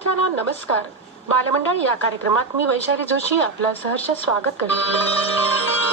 मित्रांनो नमस्कार. बालमंडळ या कार्यक्रमात मी वैशाली जोशी आपलं सहर्ष स्वागत करते.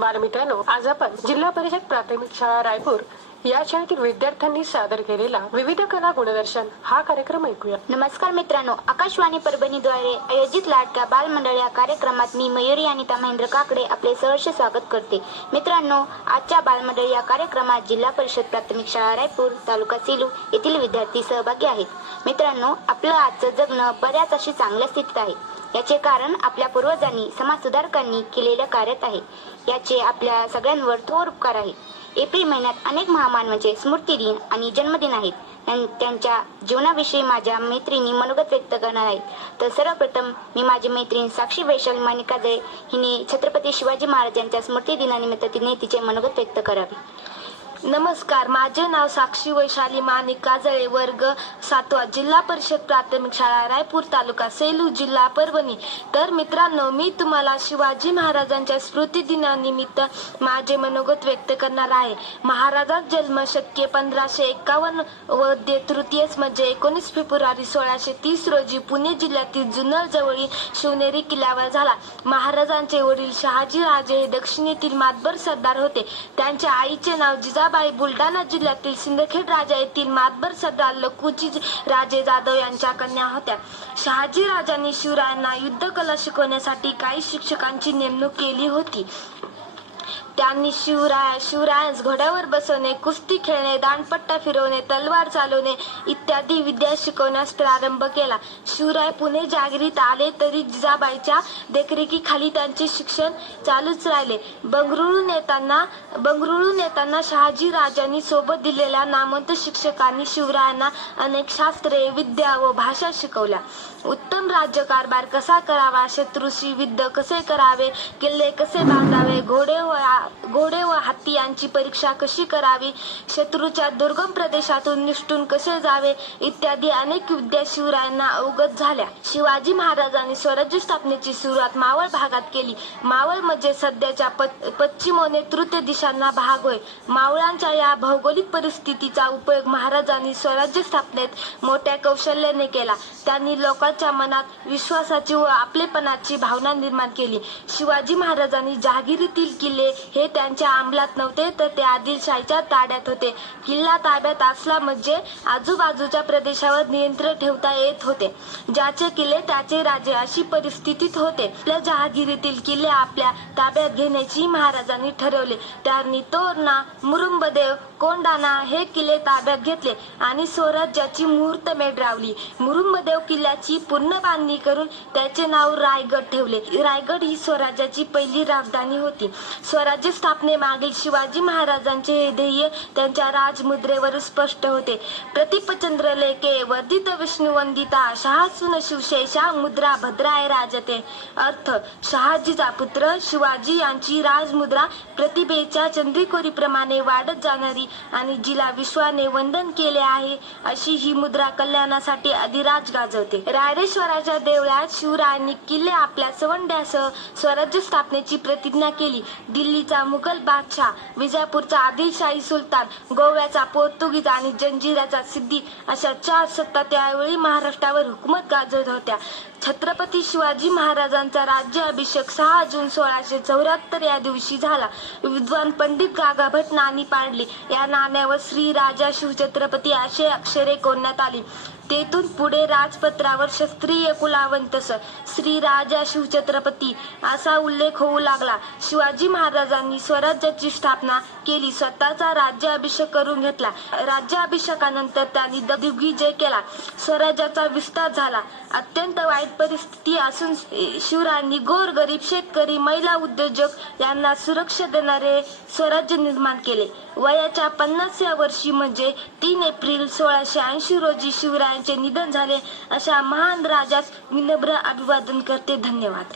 बालमित्रांनो आज आपण जिल्हा परिषद प्राथमिक शाळा रायपूर या शाळेतील विद्यार्थ्यांनी सादर केलेला विविध कला गुणदर्शन हा कार्यक्रम ऐकूया. नमस्कार मित्रांनो आकाशवाणी परभणीद्वारे आयोजित लाडक्या बालमंडळ या कार्यक्रमात मी मयुरी अनिता महेंद्र काकडे आपले सहर्ष स्वागत करते. मित्रांनो आजच्या बालमंडळ या कार्यक्रमात जिल्हा परिषद प्राथमिक शाळा रायपूर तालुका सेलू येथील विद्यार्थी सहभागी आहेत. मित्रांनो आपलं आजचं जगणं बऱ्याच अशी चांगल्या स्थितीत आहे. याचे कारण आपल्या पूर्वजांनी समाज सुधारकांनी केलेल्या कार्यात आहे. याचे आपल्या सगळ्यांवर थोर उपकार आहे एप्रिल महिन्यात अनेक महामानवांचे म्हणजे स्मृती दिन आणि जन्मदिन आहेत. त्यां- त्यांच्या जीवनाविषयी माझ्या मैत्रिणी मनोगत व्यक्त करणार आहेत. तर सर्वप्रथम मी माझी मैत्रीण साक्षी वैशाली मानिकाजळे हिने छत्रपती शिवाजी महाराजांच्या स्मृती दिनानिमित्त तिने तिचे मनोगत व्यक्त करावे. नमस्कार माझे नाव साक्षी वैशाली माणिक काजळे वर्ग सातवा जिल्हा परिषद प्राथमिक शाळा रायपूर तालुका सेलू जिल्हा परभणी. तर मित्रांनो मी तुम्हाला शिवाजी महाराजांच्या स्मृती दिनानिमित्त माझे मनोगत व्यक्त करणार आहे. महाराजांचा जन्म शक्य पंधराशे एकावन्न व दे तृतीयस म्हणजे एकोणीस फेब्रुवारी सोळाशे तीस रोजी पुणे जिल्ह्यातील जुन्नर जवळील शिवनेरी किल्ल्यावर झाला. महाराजांचे वडील शहाजी राजे हे दक्षिणेतील मातबर सरदार होते. त्यांच्या आईचे नाव जिजा जिजाबाई बुलढाणा जिल्ह्यातील सिंदखेड राजा येथील मातबर सरदार लखुजी राजे जाधव यांच्या कन्या होत्या. शहाजी राजांनी शिवरायांना युद्धकला शिकवण्यासाठी काही शिक्षकांची नेमणूक केली होती. त्यांनी शिवराय शिवरायास घोड्यावर बसवणे कुस्ती खेळणे दांडपट्टा फिरवणे तलवार चालवणे इत्यादी विद्या शिकवण्यास प्रारंभ केला. शिवराय पुणे जागरीत आले तरी जिजाबाईच्या देखरेखीखाली त्यांचे शिक्षण चालूच राहिले. बंगळुरू येताना बंगळुरू येताना शहाजी राजांनी सोबत दिलेल्या नामवंत शिक्षकांनी शिवरायांना अनेक शास्त्रे विद्या व भाषा शिकवल्या. उत्तम राज्यकारभार कसा करावा? शत्रूशी विद्य कसे करावे? किल्ले कसे बांधावे? घोडे व घोडे व हत्ती यांची परीक्षा कशी करावी? शत्रूच्या दुर्गम प्रदेशातून निष्ठून कसे जावे? इत्यादी अनेक विद्या शिवरायांना अवगत झाल्या. शिवाजी महाराजांनी स्वराज्य स्थापनेची सुरुवात मावळ भागात केली. मावळ म्हणजे सध्याच्या प- पश्चिम व दिशांना भाग होय. मावळांच्या या भौगोलिक परिस्थितीचा उपयोग महाराजांनी स्वराज्य स्थापनेत मोठ्या कौशल्याने केला. त्यांनी लोकांच्या मनात विश्वासाची व आपलेपणाची भावना निर्माण केली. शिवाजी महाराजांनी जहागिरीतील किल्ले हे त्यांच्या अंमलात नव्हते तर ते आदिलशाहीच्या ताड्यात होते. किल्ला ताब्यात असला म्हणजे आजूबाजूच्या प्रदेशावर नियंत्रण ठेवता येत होते. ज्याचे किल्ले त्याचे राजे अशी परिस्थितीत होते. आपल्या जहागिरीतील किल्ले आपल्या ताब्यात घेण्याची महाराजांनी ठरवले. त्यांनी तोरणा मुरुंबदेव कोंडाणा हे किल्ले ताब्यात घेतले आणि स्वराज्याची मुहूर्तमेढ रावली. मुरुंबदेव किल्ल्याची पूर्ण बांधणी करून त्याचे नाव रायगड ठेवले. रायगड ही स्वराज्याची पहिली राजधानी होती. स्वराज्य स्थापनेमागील शिवाजी महाराजांचे हे ध्येय त्यांच्या राजमुद्रेवर स्पष्ट होते. प्रतिपचंद्र लेके वर्धित विष्णू वंदिता शहासून शिवशेषा मुद्रा भद्राय राजते. अर्थ शहाजीचा पुत्र शिवाजी यांची राजमुद्रा प्रतिभेच्या चंद्रिकोरीप्रमाणे वाढत जाणारी आणि जिला विश्वाने वंदन केले आहे अशी ही मुद्रा कल्याणासाठी अधिराज गाजवते. रायरेश्वराच्या देवळात शिवरायांनी किल्ले आपल्या सवंड्यासह स्वराज्य स्थापनेची प्रतिज्ञा केली. दिल्लीचा मुघल बादशाह विजापूरचा आदिलशाही सुलतान गोव्याचा पोर्तुगीज आणि जंजिराचा सिद्धी अशा चार सत्ता त्यावेळी महाराष्ट्रावर हुकूमत गाजवत होत्या. छत्रपती शिवाजी महाराजांचा राज्याभिषेक सहा जून सोळाशे चौऱ्याहत्तर या दिवशी झाला. विद्वान पंडित गागा भट नाणी पाडली. या नाण्यावर श्री राजा शिवछत्रपती असे अक्षरे कोरण्यात आली. तेथून पुढे राजपत्रावर क्षत्रिय कुलावंतस श्री राजा शिवछत्रपती असा उल्लेख होऊ लागला. शिवाजी महाराजांनी स्वराज्याची स्थापना केली स्वतःचा राज्याभिषेक करून घेतला. राज्याभिषेकानंतर त्यांनी दिग्विजय केला. स्वराज्याचा विस्तार झाला. अत्यंत वाईट परिस्थिती असून शिवरायांनी गोर गरीब शेतकरी महिला उद्योजक यांना सुरक्षा देणारे स्वराज्य निर्माण केले. वयाच्या पन्नासव्या वर्षी म्हणजे तीन एप्रिल सोळाशे ऐंशी रोजी शिवराय यांचे निधन झाले अशा महान राजास विनम्र अभिवादन करते. धन्यवाद.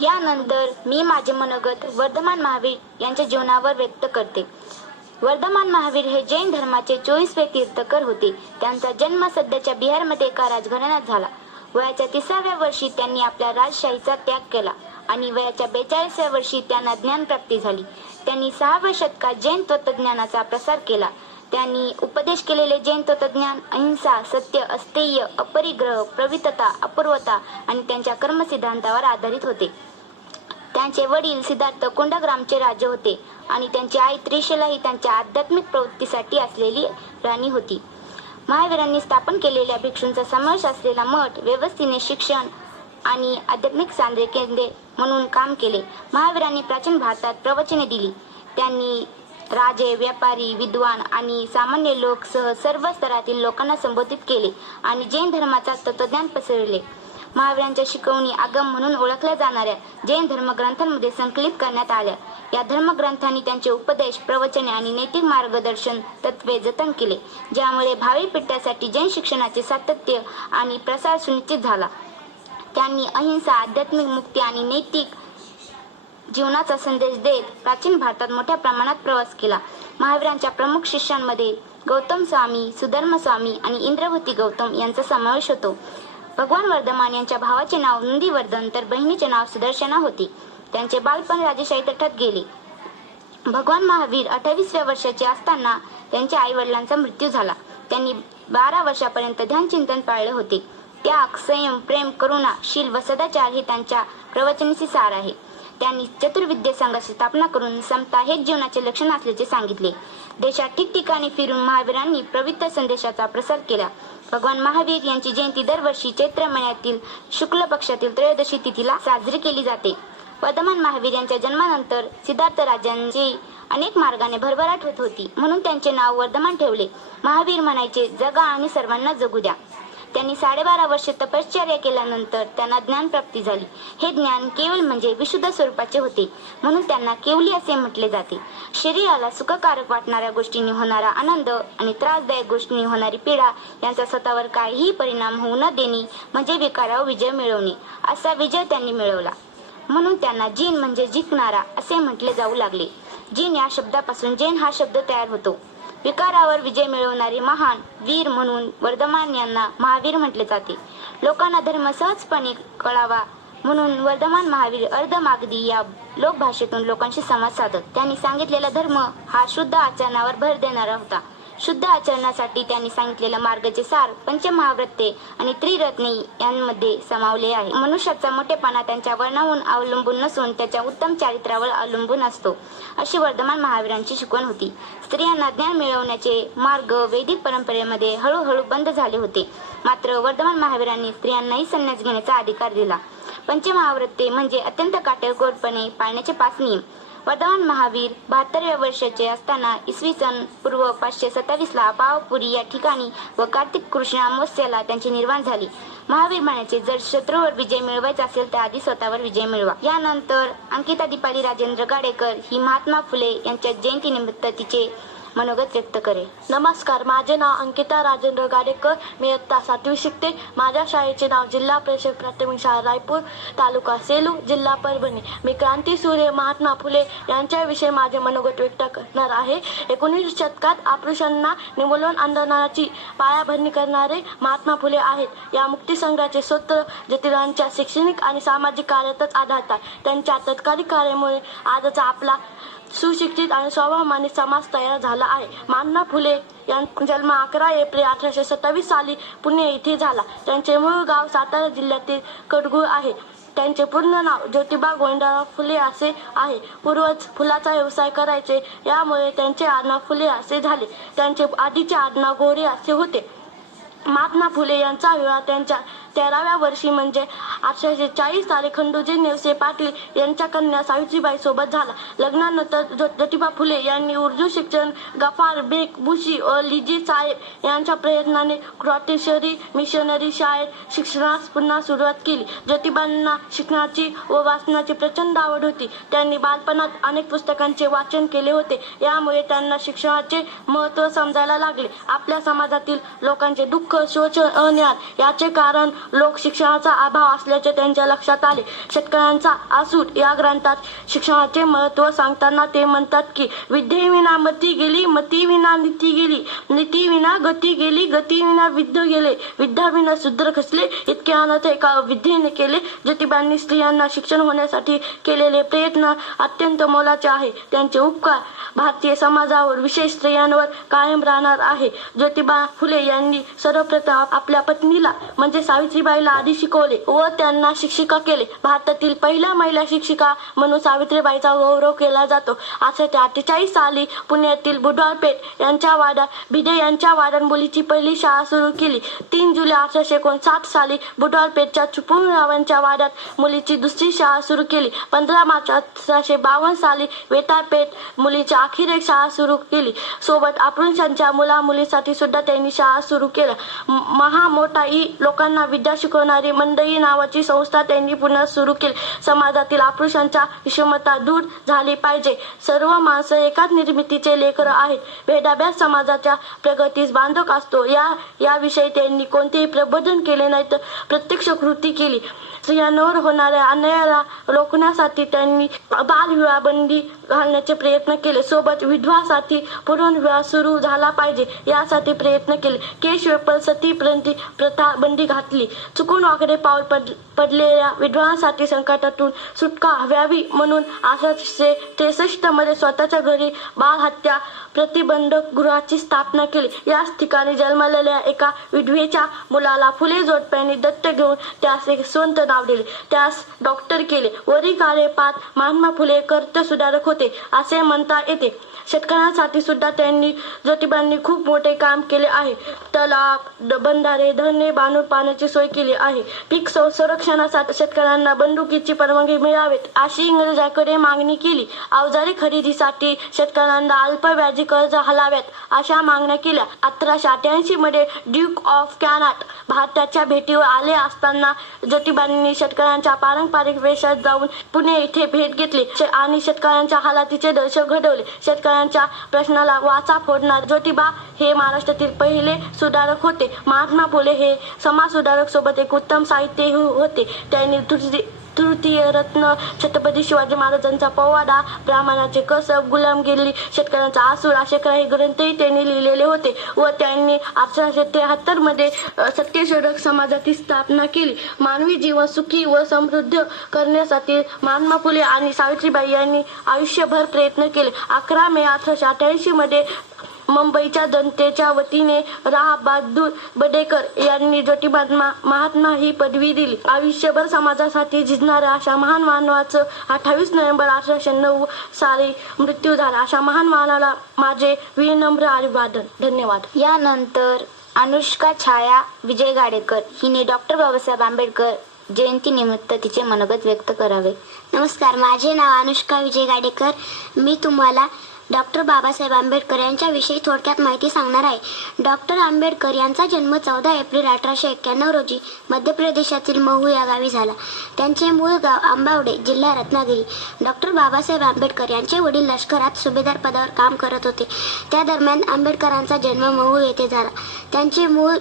यानंतर मी माझे मनोगत वर्धमान महावीर यांच्या जीवनावर व्यक्त करते. वर्धमान महावीर हे जैन धर्माचे चोवीसवे तीर्थकर होते. त्यांचा जन्म सध्याच्या बिहारमध्ये एका राजघराण्यात झाला. वयाच्या तिसाव्या वर्षी त्यांनी आपल्या राजशाहीचा त्याग केला आणि वयाच्या बेचाळीसव्या वर्षी त्यांना ज्ञानप्राप्ती झाली. त्यांनी सहाव्या शतकात जैन तत्वज्ञानाचा प्रसार केला. त्यांनी उपदेश केलेले जैन तत्वज्ञान अहिंसा सत्य अस्तेय अपरिग्रह प्रवितता अपूर्वता आणि त्यांच्या कर्मसिद्धांतावर आधारित होते. त्यांचे वडील सिद्धार्थ कुंडग्रामचे राजे होते आणि त्यांची आई त्रिशला ही त्यांच्या आध्यात्मिक प्रवृत्तीसाठी असलेली राणी होती. महावीरांनी स्थापन केलेल्या भिक्षूंचा समावेश असलेला मठ व्यवस्थेने शिक्षण आणि आध्यात्मिक सांद्रे केंद्रे म्हणून काम केले. महावीरांनी प्राचीन भारतात प्रवचने दिली. त्यांनी राजे व्यापारी विद्वान आणि सामान्य लोक सह सर्व स्तरातील लोकांना संबोधित केले आणि जैन धर्माचा तत्वज्ञान पसरले महावीरांच्या शिकवणी आगम म्हणून ओळखल्या जाणाऱ्या जैन धर्मग्रंथांमध्ये संकलित करण्यात आल्या. या धर्मग्रंथांनी त्यांचे उपदेश प्रवचने आणि नैतिक मार्गदर्शन तत्वे जतन केले ज्यामुळे भावी पिढ्यासाठी जैन शिक्षणाचे सातत्य आणि प्रसार सुनिश्चित झाला. त्यांनी अहिंसा आध्यात्मिक मुक्ती आणि नैतिक जीवनाचा संदेश देत प्राचीन भारतात मोठ्या प्रमाणात प्रवास केला. महावीरांच्या प्रमुख शिष्यांमध्ये गौतम स्वामी सुधर्म स्वामी आणि इंद्रवती गौतम यांचा समावेश होतो. भगवान वर्धमान यांच्या भावाचे नाव नंदीवर्धन तर बहिणीचे नाव सुदर्शना होते. त्यांचे बालपण राजेशाही तटात गेले. भगवान महावीर अठ्ठावीसव्या वर्षाचे असताना त्यांच्या आई वडिलांचा मृत्यू झाला. त्यांनी बारा वर्षापर्यंत ध्यान चिंतन पाळले होते. त्याग संयम प्रेम करुणा शील व सदाचार हे त्यांच्या प्रवचनाचे सार आहे. त्यांनी चतुर्विद्या संघाची स्थापना करून समता हेच जीवनाचे लक्षण असल्याचे सांगितले. देशात ठिकठिकाणी फिरून महावीरांनी पवित्र संदेशाचा प्रसार केला. भगवान महावीर यांची जयंती दरवर्षी चैत्र महिन्यातील शुक्ल पक्षातील त्रयोदशी तिथीला साजरी केली जाते. वर्धमान महावीर यांच्या जन्मानंतर सिद्धार्थ राजांची अनेक मार्गाने भरभराट होत होती म्हणून त्यांचे नाव वर्धमान ठेवले. महावीर म्हणायचे जगा आणि सर्वांना जगू द्या. त्यांनी साडेबारा वर्षे तपश्चर्या केल्यानंतर त्यांना ज्ञान प्राप्ती झाली. हे ज्ञान केवळ म्हणजे विशुद्ध स्वरूपाचे होते. म्हणून त्यांना केवली असे म्हटले जाते. शरीराला सुखकारक वाटणाऱ्या गोष्टींनी होणारा आनंद आणि त्रासदायक गोष्टींनी होणारी पीडा यांचा स्वतःवर काहीही परिणाम होऊ न देणे म्हणजे विकारावर विजय मिळवणे असा विजय त्यांनी मिळवला. म्हणून त्यांना जीन म्हणजे जिंकणारा असे म्हटले जाऊ लागले. जीन या शब्दापासून जैन हा शब्द तयार होतो. विकारावर विजय मिळवणारे महान वीर म्हणून वर्धमान यांना महावीर म्हटले जाते. लोकांना धर्म सहजपणे कळावा म्हणून वर्धमान महावीर अर्धमागधी या लोकभाषेतून लोकांशी संवाद साधत त्यांनी सांगितलेला धर्म हा शुद्ध आचरणावर भर देणारा होता. शुद्ध आचरणासाठी त्यांनी सांगितलेलं मार्गाचे सार पंचमहाव्रते आणि त्रिरत्ने यांमध्ये समावले आहे. मनुष्याचा मोठेपणा त्यांच्या वर्णाहून अवलंबून नसून त्याच्या उत्तम चारित्र्यावर अवलंबून असतो अशी वर्धमान महावीरांची शिकवण होती. स्त्रियांना ज्ञान मिळवण्याचे मार्ग वैदिक परंपरेमध्ये हळूहळू बंद झाले होते. मात्र वर्धमान महावीरांनी स्त्रियांनाही संन्यास घेण्याचा अधिकार दिला. पंचमहाव्रते म्हणजे अत्यंत काटेकोरपणे पाळण्याचे पाच नियम. वर्धमान महावीर बहात्तरव्या वर्षाचे असताना इसवी सन पूर्व पाचशे सत्तावीसला पावपुरी या ठिकाणी व कार्तिक कृष्ण अमावस्याला त्यांची निर्माण झाली. महावीर म्हणायचे जर शत्रूवर विजय मिळवायचा असेल तर आधी स्वतःवर विजय मिळवा. यानंतर अंकिता दीपाली राजेंद्र गाडेकर ही महात्मा फुले यांच्या जयंतीनिमित्त तिचे मनोगत व्यक्त करेल नमस्कार माझे नाव अंकिता राजेंद्र गाडेकर. मी इयत्ता सातवी शिकते. माझ्या शाळेचे नाव जिल्हा परिषद प्राथमिक शाळा रायपूर तालुका सेलू जिल्हा परभणी. मी क्रांती सूर्य महात्मा फुले यांच्याविषयी माझे मनोगत व्यक्त करणार आहे. एकोणीस शतकात आपृषांना निमोलन आंदोलनाची पायाभरणी करणारे महात्मा फुले आहेत. या मुक्तीसंघाचे सूत्र ज्योतिरावांच्या शैक्षणिक आणि सामाजिक कार्यातच आढळतात. त्यांच्या तत्कालिक कार्यामुळे आजचा आपला सुशिक्षित आणि स्वाभिमानी समाज तयार झाला आहे. महात्मा फुले यांचा जन्म अकरा एप्रिल अठराशे सत्तावीस साली पुणे येथे झाला. त्यांचे मूळ गाव सातारा जिल्ह्यातील कडगुळ आहे. त्यांचे पूर्ण नाव ज्योतिबा गोंडाराव फुले असे आहे. पूर्वज फुलाचा व्यवसाय करायचे यामुळे त्यांचे आडनाव फुले असे झाले. त्यांचे आधीचे आडनाव गोरे असे होते. महात्मा फुले यांचा विवाह त्यांच्या तेराव्या वर्षी म्हणजे अठराशे चाळीस साली खंडोजी नेवसे पाटील यांच्या कन्या सावित्रीबाई सोबत झाला. लग्नानंतर ज्योतिबा फुले यांनी उर्दू शिक्षण गफार बेग बुशी व लिजी साहेब यांच्या प्रयत्नाने क्रॉटेशरी मिशनरी शाळेत शिक्षणास पुन्हा सुरुवात केली. ज्योतिबांना शिक्षणाची व वाचनाची प्रचंड आवड होती. त्यांनी बालपणात अनेक पुस्तकांचे वाचन केले होते. यामुळे त्यांना शिक्षणाचे महत्त्व समजायला लागले. आपल्या समाजातील लोकांचे दुःख शोषण अन्याय याचे कारण लोक शिक्षणाचा अभाव असल्याचे त्यांच्या लक्षात आले. शेतकऱ्यांचा आसूट या ग्रंथात शिक्षणाचे महत्त्व सांगताना ते म्हणतात की विद्येविना मती गेली मती विना नीती गेली नीती विना गती गेली गती विना विद्य गेले. विद्या विना शूद्र खचले इतके अनाथ एका विद्येने केले ज्योतिबांनी स्त्रियांना शिक्षण होण्यासाठी केलेले प्रयत्न अत्यंत मोलाचे आहे. त्यांचे उपकार भारतीय समाजावर विशेष स्त्रियांवर कायम राहणार आहे. ज्योतिबा फुले यांनी सर्वप्रथम आपल्या पत्नीला म्हणजे सावित्री सावित्रीबाईला आधी शिकवले व त्यांना शिक्षिका केले. भारतातील पहिल्या महिला शिक्षिका म्हणून सावित्रीबाईचा गौरव केला जातो. अठराशे अठ्ठेचाळीस साली पुण्यातील बुधवारपेठ यांच्या वाड्यात भिडे यांच्या वाड्यात मुलीची पहिली शाळा सुरू केली. तीन जुलै अठराशे एकोणसाठ साली बुधवारपेठच्या चुपूनरावांच्या वाड्यात मुलीची दुसरी शाळा सुरू केली. पंधरा मार्च अठराशे बावन्न साली वेतापेठ मुलीची अखेर एक शाळा सुरू केली. सोबत अपृंशांच्या मुला मुलीसाठी सुद्धा त्यांनी शाळा सुरू केल्या. म- महामोठाई लोकांना विद्या शिकवणारी मंडई नावाची संस्था त्यांनी पुन्हा सुरू केली. समाजातील अपृषांच्या विषमता दूर झाली पाहिजे. सर्व माणसं एकाच निर्मितीचे लेकर आहेत. भेदाभ्यास समाजाच्या प्रगतीस बांधक असतो. या याविषयी त्यांनी कोणतेही प्रबोधन केले नाही तर प्रत्यक्ष कृती केली. स्त्रियांवर होणाऱ्या अन्यायाला रोखण्यासाठी त्यांनी बालविवाह बंदी घालण्याचे प्रयत्न केले. सोबत विधवासाठी पुनर्विवाह सुरू झाला पाहिजे. यासाठी प्रयत्न केले. केश वेपल सती प्रंती प्रथा बंदी घातली. चुकून वाकडे पाऊल पड पडलेल्या विद्वानासाठी संकटातून सुटका व्हावी म्हणून अठराशे त्रेसष्टमध्ये स्वतःच्या घरी बाल हत्या प्रतिबंधक गृहाची स्थापना केली. याच ठिकाणी जन्मलेल्या एका विधवेच्या मुलाला फुले जोडप्यांनी दत्त घेऊन त्यास एक स्वंत नाव दिले. त्यास डॉक्टर केले. वरी काळे पात महात्मा फुले कर्त सुधारक होते असे म्हणता येते. शेतकऱ्यांसाठी सुद्धा त्यांनी ज्योतिबांनी खूप मोठे काम केले आहे. तलाव बंधारे धरणे बांधून पाण्याची सोय केली आहे. पीक संरक्षणासाठी शेतकऱ्यांना बंदुकीची परवानगी मिळावेत अशी इंग्रजांकडे मागणी केली. अवजारे खरेदीसाठी शेतकऱ्यांना अल्प व्याजी कर्ज हलाव्यात अशा मागण्या केल्या. अठराशे अठ्याऐंशी मध्ये ड्यूक ऑफ कॅनाट भारताच्या भेटीवर आले असताना ज्योतिबांनी शेतकऱ्यांच्या पारंपरिक वेशात जाऊन पुणे येथे भेट घेतली शे- आणि शेतकऱ्यांच्या हालातीचे दर्शक घडवले. शेतकऱ्यांच्या प्रश्नाला वाचा फोडणार. ज्योतिबा हे महाराष्ट्रातील पहिले सुधारक होते. महात्मा फुले हे समाज सुधारक सोबत एक उत्तम साहित्य होते. त्यांनी तुझी तृतीय रत्न छत्रपती शिवाजी महाराजांचा पोवाडा ब्राह्मणाचे कसब गुलामगिरी शेतकऱ्यांचा आसूड असे काही ग्रंथही त्यांनी लिहिलेले होते व त्यांनी अठराशे त्र्याहत्तरमध्ये सत्यशोधक समाजाची स्थापना केली. मानवी जीवन सुखी व समृद्ध करण्यासाठी महात्मा फुले आणि सावित्रीबाई यांनी आयुष्यभर प्रयत्न केले. अकरा मे अठराशे अठ्याऐंशी मध्ये मुंबईच्या जनतेच्या वतीने राह बहादूर बडेकर यांनी ज्योतिबा महात्मा ही पदवी दिली. आयुष्यभर समाजासाठी झिजणाऱ्या अशा महान मानवाचं अठ्ठावीस नोव्हेंबर अठराशे नऊ साली मृत्यू झाला. अशा महान मानवाला माझे विनम्र अभिवादन. धन्यवाद. यानंतर अनुष्का छाया विजय गाडेकर हिने डॉक्टर बाबासाहेब आंबेडकर जयंतीनिमित्त तिचे मनोगत व्यक्त करावे. नमस्कार माझे नाव अनुष्का विजय गाडेकर. मी तुम्हाला डॉक्टर बाबासाहेब आंबेडकर यांच्याविषयी थोडक्यात माहिती सांगणार आहे. डॉक्टर आंबेडकर यांचा जन्म चौदा एप्रिल अठराशे एक्क्याण्णव रोजी मध्य प्रदेशातील महू या गावी झाला. त्यांचे मूळ गाव आंबावडे जिल्हा रत्नागिरी. डॉक्टर बाबासाहेब आंबेडकर यांचे वडील लष्करात सुभेदार पदावर काम करत होते. त्या दरम्यान आंबेडकरांचा जन्म महू येथे झाला. त्यांचे मूळ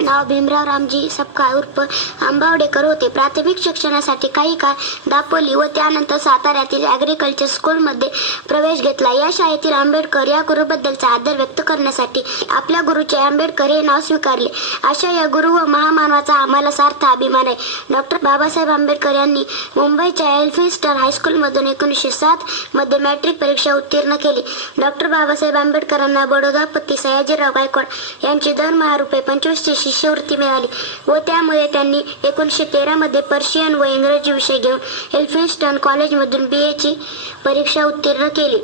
नाव भीमराव रामजी सपकाळ उर्फ आंबावडेकर होते. प्राथमिक शिक्षणासाठी काही काळ दापोली व त्यानंतर साताऱ्यातील ॲग्रिकल्चर स्कूलमध्ये प्रवेश घेतला. या शाळेतील आंबेडकर या गुरुबद्दलचा आदर व्यक्त करण्यासाठी आपल्या गुरुचे आंबेडकर हे नाव स्वीकारले. अशा या गुरु व महामानवाचा आम्हाला सार्थ अभिमान आहे. डॉक्टर बाबासाहेब आंबेडकर यांनी मुंबईच्या एल्फिन्स्टर हायस्कूलमधून एकोणीसशे सात मध्ये मॅट्रिक परीक्षा उत्तीर्ण केली. डॉक्टर बाबासाहेब आंबेडकरांना बडोदापती सयाजीराव गायकवाड यांची दरमहा रुपये शिष्यवृत्ती मिळाली. व त्यामुळे त्यांनी एकोणीसशे तेरामध्ये पर्शियन व इंग्रजी विषय घेऊन एल्फिन्स्टन कॉलेजमधून बी एची परीक्षा उत्तीर्ण केली.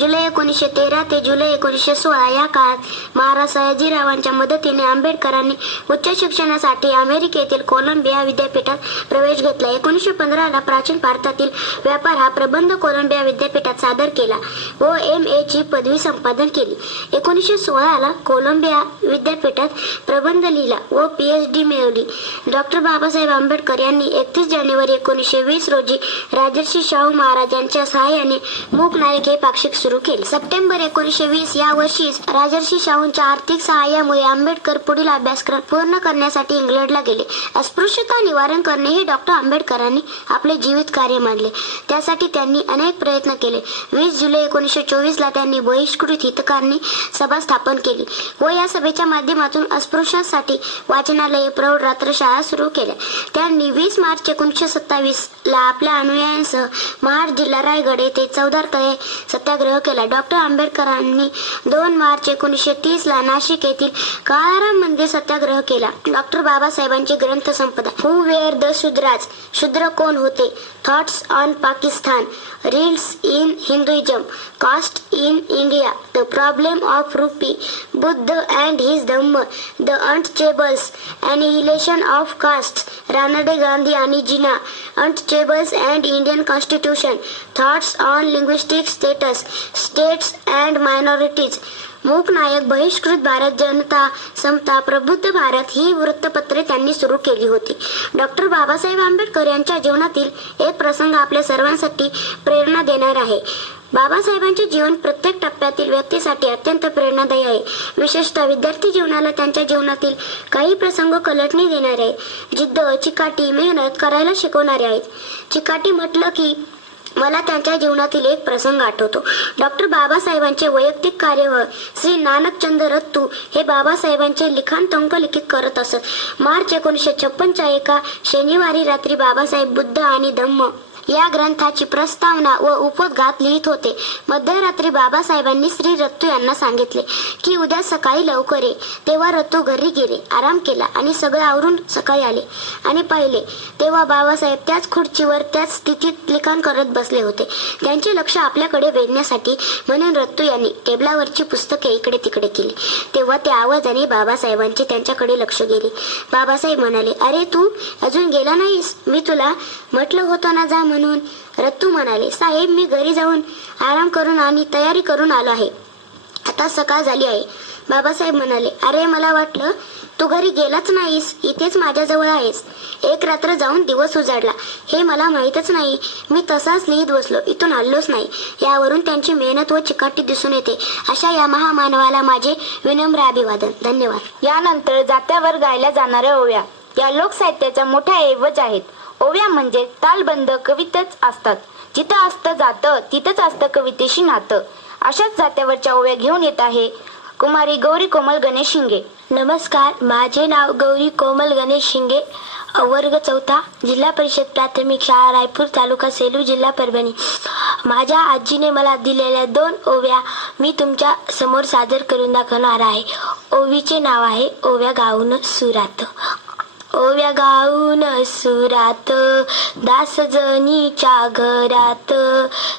जुलै एकोणीसशे तेरा ते जुलै एकोणीसशे सोळा या काळात महाराज सयाजीरावांच्या मदतीने आंबेडकरांनी उच्च शिक्षणासाठी अमेरिकेतील कोलंबिया विद्यापीठात प्रवेश घेतला. एकोणीसशे पंधराला प्राचीन भारतातील व्यापार हा प्रबंध कोलंबिया विद्यापीठात सादर केला व एम ए ची पदवी संपादन केली. एकोणीसशे सोळाला कोलंबिया विद्यापीठात प्रबंध लिहिला व पी एच डी मिळवली. डॉक्टर बाबासाहेब आंबेडकर यांनी एकतीस जानेवारी एकोणीसशे वीस रोजी राजर्षी शाहू महाराज यांच्या सहाय्याने मूक नायक हे पक्ष वार्षिक सुरू केले. सप्टेंबर एकोणीसशे वीस या वर्षीच राजर्षी शाहूंच्या आर्थिक सहाय्यामुळे आंबेडकर पुढील अभ्यासक्रम पूर्ण करण्यासाठी इंग्लंडला गेले. अस्पृश्यता निवारण करणे हे डॉक्टर आंबेडकरांनी आपले जीवित कार्य मानले. त्यासाठी त्यांनी अनेक प्रयत्न केले. वीस जुलै एकोणीसशे चोवीस ला त्यांनी बहिष्कृत हितकारणी सभा स्थापन केली व या सभेच्या माध्यमातून अस्पृश्यांसाठी वाचनालये प्रौढ रात्रशाळा सुरू केल्या. त्यांनी वीस मार्च एकोणीसशे सत्तावीस ला आपल्या अनुयायांसह महाड जिल्हा रायगड येथे चौदार तळे सत्याग्रह केला. डॉक्टर आंबेडकरांनी दोन मार्च एकोणीसशे तीस ला नाशिक येथील काळाराम मंदिर सत्याग्रह केला. डॉक्टर बाबासाहेबांची ग्रंथसंपदा हु वेअर द शूद्राज. शूद्र कोण होते? Thoughts on Pakistan riddles in Hinduism caste in India the problem of rupee Buddha and his Dhamma the untouchables annihilation of caste Ranade Gandhi आणि Jinnah untouchables and Indian constitution thoughts on linguistic status states and minorities Mook Nayak Bahishkrit Bharat जनता समता प्रबुद्ध भारत ही वृत्तपत्रे त्यांनी सुरू केली होती. Doctor Babasaheb Ambedkar यांच्या जीवनातील एक प्रसंग आपल्या सर्वांसाठी प्रेरणा देणार आहे. बाबासाहेबांचे जीवन प्रत्येक टप्प्यातील व्यक्तीसाठी अत्यंत प्रेरणादायी आहे. विशेषतः विद्यार्थी जीवनाला त्यांच्या जीवनातील काही प्रसंग कलटणी देणारे आहेत जिद्द चिकाटी मेहनत करायला शिकवणारे आहेत. चिकाटी म्हटलं की मला त्यांच्या जीवनातील एक प्रसंग आठवतो. डॉक्टर बाबासाहेबांचे वैयक्तिक कार्य श्री नानकचंद रत्तू हे बाबासाहेबांचे लिखाण टंकलिखित करत असत. मार्च एकोणीसशे छप्पनच्या एका शनिवारी रात्री बाबासाहेब बुद्ध आणि धम्म या ग्रंथाची प्रस्तावना व उपोद्घात लिहित होते. मध्यरात्री बाबासाहेबांनी श्री रत्तू यांना सांगितले की उद्या सकाळी लवकर ये. तेव्हा रत्तू घरी गेले आराम केला आणि सगळे आवरून सकाळी आले. आणि पाहिले तेव्हा बाबासाहेब त्याच खुर्चीवर त्याच स्थितीत लिखाण करत बसले होते. त्यांचे लक्ष आपल्याकडे वेधण्यासाठी म्हणून रत्तू यांनी टेबलावरची पुस्तके इकडे तिकडे केली. तेव्हा त्या आवाजाने बाबासाहेबांचे त्यांच्याकडे लक्ष गेले. बाबासाहेब म्हणाले अरे तू अजून गेला नाहीस. मी तुला म्हटलं होतं ना जा म्हणून रत्तू म्हणाले साहेब मी घरी जाऊन आराम करून आणि तयारी करून आलो आहे. आता सकाळ झाली आहे. बाबासाहेब म्हणाले अरे मला वाटलं तू घरी गेलाच नाहीस. इथेच माझ्याजवळ आहेस. एक रात्र जाऊन दिवस उजाडला. हे मला माहीतच नाही. मी तसाच लिहित बसलो. इथून हल्लोच नाही. यावरून त्यांची मेहनत व चिकाटी दिसून येते. अशा या महामानवाला माझे विनम्र अभिवादन. धन्यवाद. यानंतर जात्यावर गायल्या जाणाऱ्या ओव्या. या लोकसाहित्याच्या मोठ्या ऐवज आहेत. ओव्या म्हणजे तालबंद कवितच असतात. जिथं असतं जातं तिथंच असतं कवितेशी नातं. अशाच जात्यावरच्या ओव्या घेऊन येत आहे कुमारी गौरी कोमल गणेश शिंगे. नमस्कार माझे नाव गौरी कोमल गणेश शिंगे. वर्ग चौथा जिल्हा परिषद प्राथमिक शाळा रायपूर तालुका सेलू जिल्हा परभणी. माझ्या आजीने मला दिलेल्या दोन ओव्या मी तुमच्यासमोर सादर करून दाखवणार आहे. ओवीचे नाव आहे ओव्या गाऊन सुरात. ओव्या गाऊन सुरात दास जनीच्या घरात.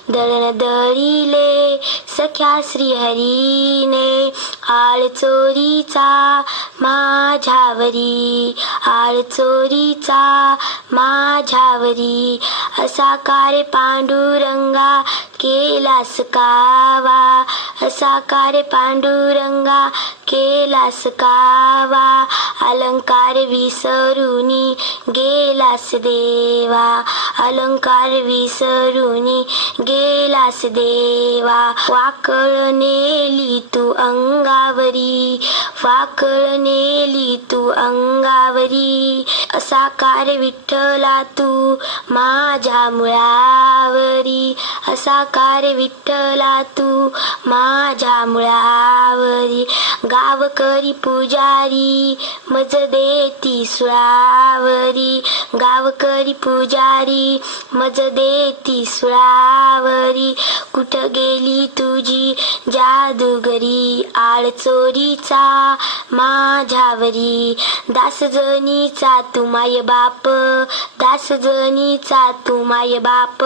दळण दळीले सख्या श्रीहरीने आळ चोरीचा माझ्यावरी आळ चोरीचा माझ्यावरी. असा कार्य पांडुरंगा केलास कावा असा कार्य पांडुरंगा केलास कावा? अलंकार विसरुनी गेलास देवा. अलंकार विसरुनी गेलास देवा. वाकळ नेली तू अंगावरी. वाकळ नेली तू अंगावरी. असाकार विठ्ठला तू माझ्या मुळावरी. असाकार विठ्ठला तू माझ्या मुळावरी. गावकरी पुजारी मज देती सुळावरी गावकरी पुजारी मज देती सुळावरी कुठं गेली तुझी जादूगरी? आळ चोरीचा माझ्यावरी. दासजनीचा तू माय बाप दासजनीचा तू माय बाप.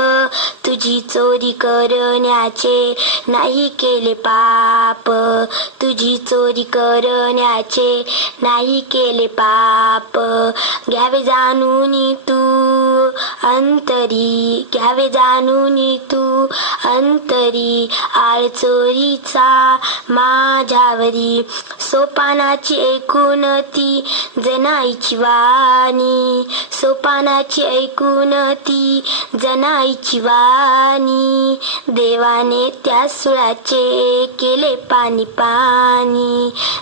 तुझी चोरी करण्याचे नाही केले पाप तुझी चोरी करण्याचे नाही केले पाप. घ्यावे जाणून तू अंतरी घ्यावे जाणून तू अंतरी. आळ चोरीचा माझ्यावरी सोपानाची ऐकून ती जनाईची वाणी. सोपानाची ऐकून ती जनाईची वाणी. देवाने त्या सुळाचे केले पाणी पाणी.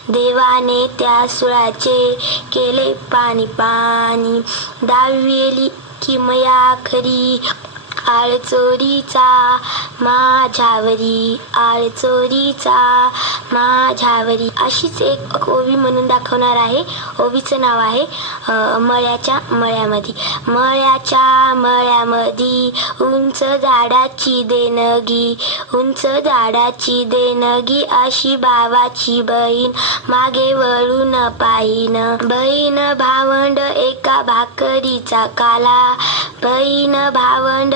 देवाने त्या सुळाचे केले पाणी पाणी. दावेली किमया खरी. आळ चोरीचा माझ्यावरी आळ चोरीचा माझ्यावरी. अशीच एक ओवी म्हणून दाखवणार आहे. ओवीचं नाव आहे मळ्याच्या मळ्यामध्ये मळ्याच्या मळ्यामध्ये उंच झाडाची देणगी उंच झाडाची देणगी अशी भावाची बहीण. मागे वळून पाहिन बहीण भावंड एका भाकरीचा काला. बहीण भावंड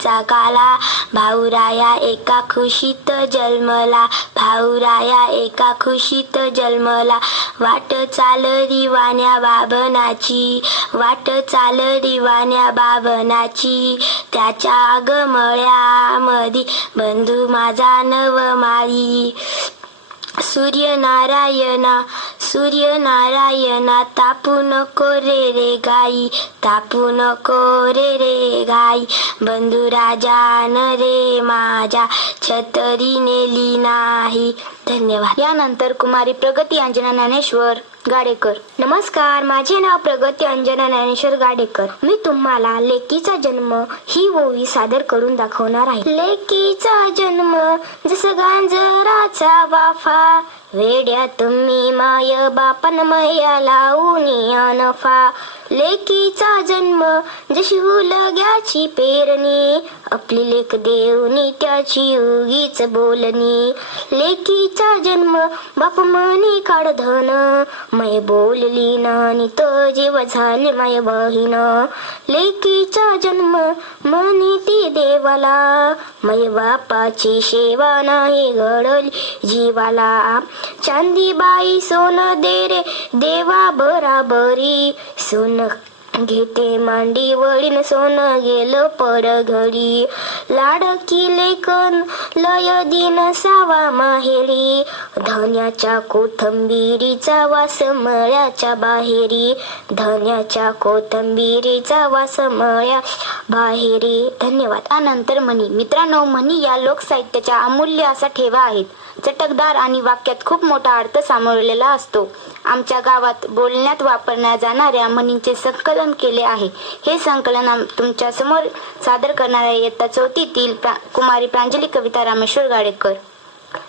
एका काला भाऊराया एका खुशीत जन्मला. भाऊराया एका खुशीत जन्मला. वाट चाल रिवाण्या बाबनाची. वाट चाल रिवाण्या बाबनाची. त्याच्या आगमळ्यामधी बंधू माझा नवमाळी. सूर्यनारायणा सूर्यनारायणा तापू नको रे रे गाई तापू नको रे रे गाई बंधू राजान रे माझ्या छतरी नेली नाही. धन्यवाद. यानंतर कुमारी प्रगती अंजना ज्ञानेश्वर गाडेकर. नमस्कार माझे नाव प्रगती अंजना ज्ञानेश्वर गाडेकर. मी तुम्हाला लेकीचा जन्म ही ओवी सादर करून दाखवणार आहे. लेकीचा जन्म जसं गांजराचा वाफा. वेड्या तुम्ही माय बापन मैया लावून नफा. लेकीचा जन्म जशी उलग्याची पेरणी. आपली लेख देऊनी त्याची उगीच बोलणी. लेकीचा जन्म बाप मनी काढ धन. मय बोलली नानी तो जीव झाले माय बहीण. लेकीचा जन्म मनी ती देवाला. मय बापाची सेवा नाही घडली जीवाला. चांदीबाई सोन दे रे देवा बराबरी. सोन घेते. मांडी वळीन सोनं गेलं पर घडी लाडकी लेकन लय दिन सावा माहेरी. धन्याच्या कोथंबिरीचा वास मळ्याच्या बाहेरी. धन्याच्या कोथंबिरीचा वास मळ्या बाहेरी. धन्यवाद. अनंतर म्हणी. मित्रांनो म्हणी या लोकसाहित्याच्या अमूल्य असा ठेवा आहेत. चटकदार आणि वाक्यात खूप मोठा अर्थ सामावलेला असतो. आमच्या गावात बोलण्यात वापरल्या जाणाऱ्या म्हणींचे संकलन केले आहे. हे संकलन आम- तुमच्यासमोर सादर करणाऱ्या इयत्ता चौथीतील प्रा- कुमारी प्रांजली कविता रामेश्वर गाडेकर.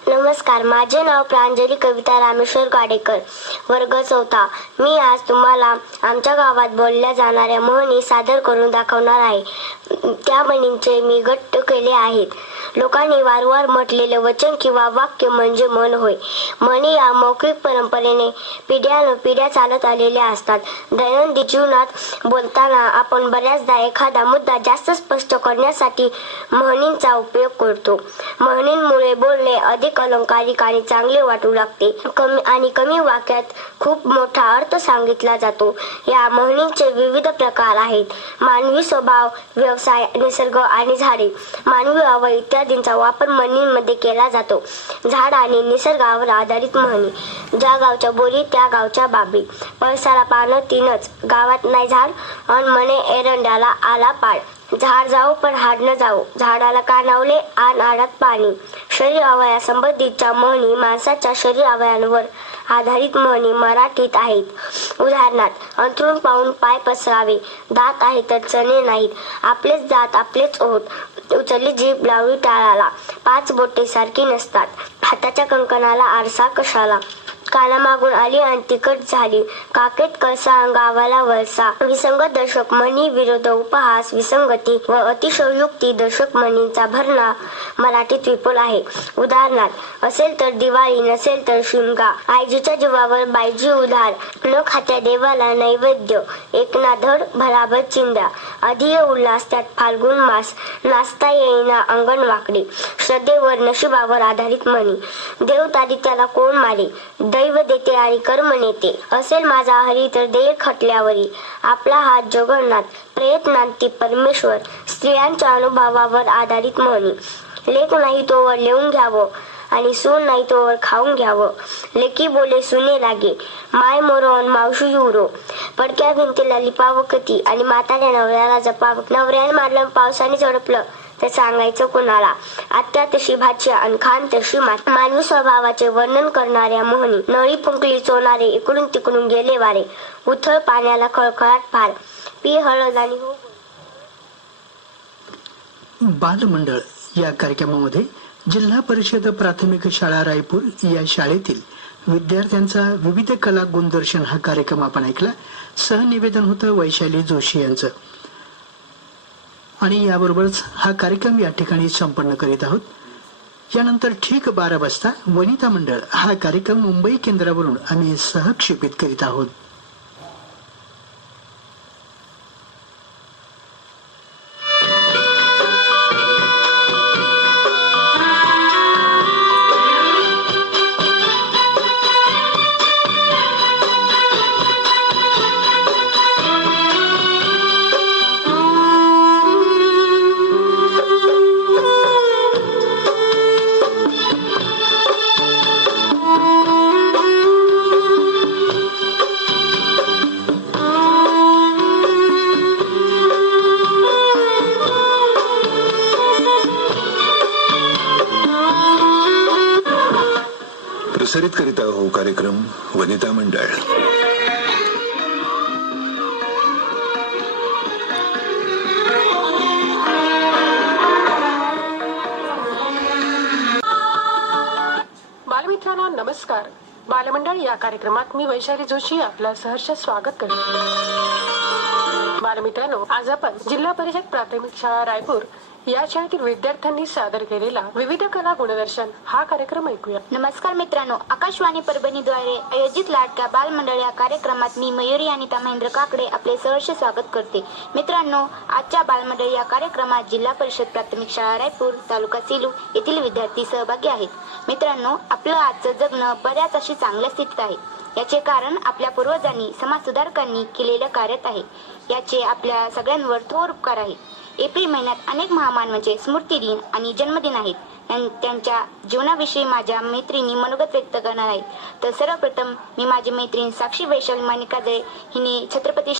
नमस्कार माझे नाव प्रांजली कविता रामेश्वर गाडेकर वर्ग चौथा. मी आज तुम्हाला आमच्या गावात बोलल्या जाणाऱ्या म्हणी सादर करून दाखवणार आहे. त्या म्हणींचे मी घट्ट केले आहेत. लोकांनी वारंवार म्हटलेले वचन किंवा वाक्य म्हणजे मन होय. म्हणी या मौखिक परंपरेने पिढ्यानपिढ्या चालत आलेल्या असतात. दैनंदिन जीवनात बोलताना आपण बऱ्याचदा एखादा मुद्दा जास्त स्पष्ट करण्यासाठी म्हणींचा उपयोग करतो. म्हणींमुळे बोलणे अधिक अलंकारिक आणि चांगले वाटू लागते. कमी आणि कमी वाक्यात खूप मोठा अर्थ सांगितला जातो. या म्हणींचे विविध प्रकार आहेत. मानवी स्वभाव व्यवसाय निसर्ग आणि झाडे मानवी हवा इत्यादींचा वापर म्हणींमध्ये केला जातो. झाड आणि निसर्गावर आधारित म्हणी ज्या गावच्या बोली त्या गावच्या बाबी. पळसाला पानं तीनच गावात नाही झाड अन म्हणे एरंड्याला आला पाड. झाड जाऊ पण हाड न जाऊ झाडाला कानावले आण आडात पाणी. शरीर अवयासंबंधीच्या म्हणी माणसाच्या शरीर अवयांवर आधारित म्हणी मराठीत आहेत. उदाहरणार्थ अंथरूण पाहून पाय पसरावे दात आहे तर चणे नाहीत. आपलेच दात आपलेच ओठ उचलली जीभ लावली टाळाला. पाच बोटे सारखी नसतात. हाताच्या कंकणाला आरसा कशाला? कानामागून आली आणि तिकट झाली. काकेत कसा गावाला वळसा. विसंगत दर्शक म्हणी विरोध उपहास विसंगती व अतिशयोक्ती दर्शक म्हणींचा भरणा मराठीत विपुल आहे. उदाहरणार्थ असेल तर दिवाळी नसेल तर शिमगा आईजीच्या जीवावर बायजी उधार. न खात्या देवाला नैवेद्य. एकना धड भराभर चिंदा. अधिय उल्हास त्यात फाल्गुन मास. नाचता येईना अंगण वाकडी श्रद्धेवर नशिबावर आधारित म्हणी देव तारी त्याला कोण मारे? दैव देते आणि कर्म नेते. असेल माझा हरी तर देय खटल्यावरी. आपला हात जगन्नाथ प्रयत्नांती परमेश्वर स्त्रियांच्या अनुभवावर आधारित म्हणी. लेख नाही तोवर लिहून घ्यावं आणि सून नाही तोवर खाऊन घ्यावं. लेकी बोले सुने लागे माय मोरो अन मावशी उरो. पडक्या भिंतीला लिपावं कती आणि माताच्या नवऱ्याला जपावं. नवऱ्याने मारलं पावसाने झडपलं. तर सांगायचं कोणाला? आत्या तशी भाची आणि खान तशी मात मानवी स्वभावाचे वर्णन करणाऱ्या मोहनी नळी फुंकली चोनारे इकडून तिकडून गेले वारे. उथळ पाण्याला खळखळाट फार पी. हळद आणि हो. बालमंडळ या कार्यक्रमामध्ये जिल्हा परिषद प्राथमिक शाळा रायपूर या शाळेतील विद्यार्थ्यांचा विविध कला गुणदर्शन हा कार्यक्रम आपण ऐकला. सहनिवेदन होतं वैशाली जोशी यांचं. आणि याबरोबरच हा कार्यक्रम या ठिकाणी संपन्न करीत आहोत. यानंतर ठीक बारा वाजता वनिता मंडळ हा कार्यक्रम मुंबई केंद्रावरून आम्ही सहक्षेपित करीत आहोत. नमस्कार. बालमंडळ या कार्यक्रमात मी वैशाली जोशी आपलं सहर्ष स्वागत करते. बालमित्रांनो आज आपण जिल्हा परिषद प्राथमिक शाळा रायपूर या शाळेतील विद्यार्थ्यांनी सादर केलेला विविध कला गुणदर्शन हा कार्यक्रम ऐकूया. नमस्कार मित्रांनो आकाशवाणी परभणीद्वारे आयोजित लाडक्या बालमंडळ या कार्यक्रमात मी मयुरी अनिता महेंद्र काकडे आपले सहर्ष स्वागत करते. मित्रांनो आजच्या बालमंडळ या कार्यक्रमात जिल्हा परिषद प्राथमिक शाळा रायपूर तालुका सेलू येथील विद्यार्थी सहभागी आहेत. मित्रांनो आपलं आजचं जगणं बऱ्याच अशी चांगल्या स्थितीत आहे. याचे कारण आपल्या पूर्वजांनी समाज सुधारकांनी केलेल्या कार्यात आहे. याचे आपल्या सगळ्यांवर थोर उपकार आहे एप्रिल महिन्यात अनेक महामानवांचे स्मृती दिन आणि जन्मदिन आहेत. त्यां- त्यांच्या जीवनाविषयी माझ्या मैत्रिणी मनोगत व्यक्त करणार आहेत. तर सर्वप्रथम मी माझी मैत्रीण साक्षी वैशाल मानिकाजळे हिने छत्रपती